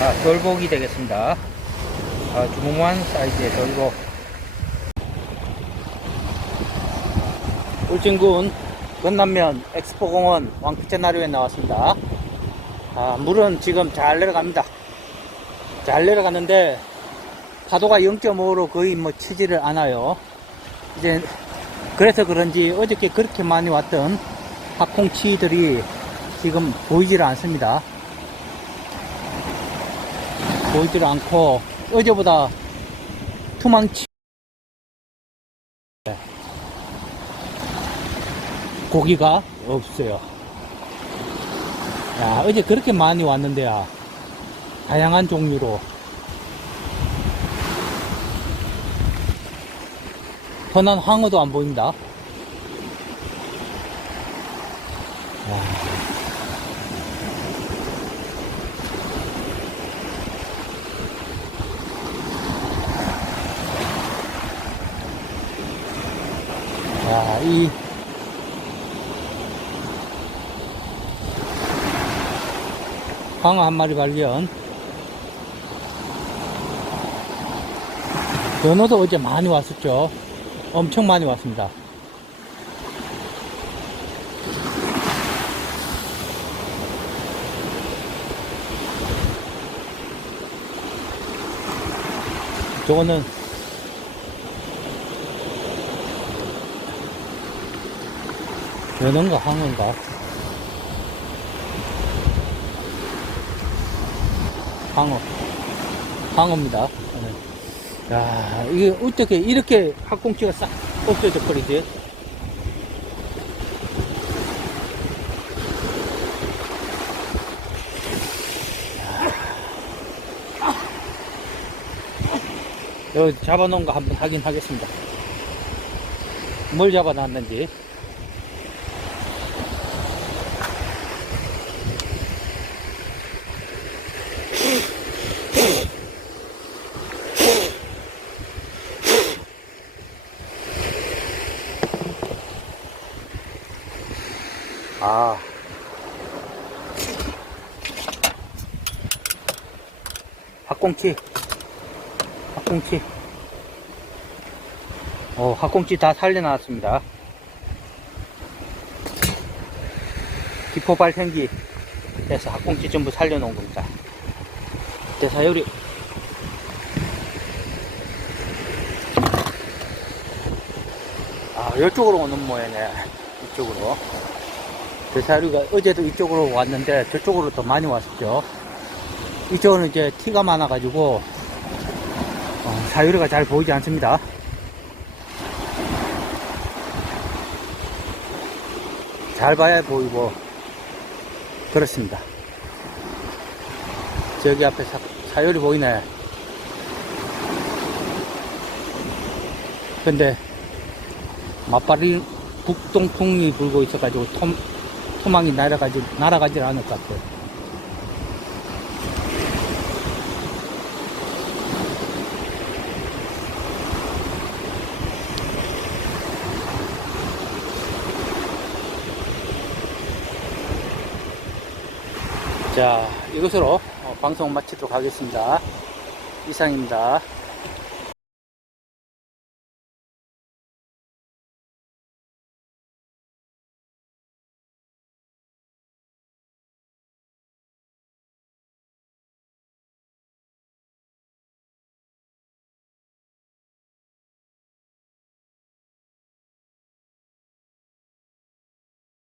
아, 돌복이 되겠습니다. 아, 중후한 사이즈의 돌복. 울진군 건남면 엑스포공원 왕피천나루에 나왔습니다. 아, 물은 지금 잘 내려갑니다. 잘 내려가는데 파도가 0.5로 거의 뭐 치지를 않아요. 이제 그래서 그런지 어저께 그렇게 많이 왔던 합콩치들이 지금 보이지를 않습니다. 보이지를 않고 어제보다 투망치 고기가 없어요. 야, 어제 그렇게 많이 왔는데야. 다양한 종류로. 흔한 황어도 안 보인다. 야. 야, 이 광어 한 마리 발견. 연어도 어제 많이 왔었죠. 엄청 많이 왔습니다. 저거는 연어인가 황어인가? 황어. 황어입니다. 네. 야, 이게 어떻게 이렇게 학꽁치가 싹 없어져 버리지? 여기 잡아놓은 거 한번 확인하겠습니다. 뭘 잡아놨는지. 아. 학꽁치. 학꽁치. 어, 학꽁치 다 살려놨습니다. 기포 발 생기 해서 학꽁치 전부 살려놓은 겁니다. 대사요리. 아, 이쪽으로 오는 모양이네. 이쪽으로. 대사류가 어제도 이쪽으로 왔는데 저쪽으로 더 많이 왔었죠. 이쪽은 이제 티가 많아가지고 어, 사유리가 잘 보이지 않습니다. 잘 봐야 보이고 그렇습니다. 저기 앞에 사, 사유리 보이네. 근데 맞바리 북동풍이 불고 있어가지고 톰, 토망이 날아가지, 날아가질 않을 것 같아요. 자, 이것으로 어, 방송 마치도록 하겠습니다. 이상입니다.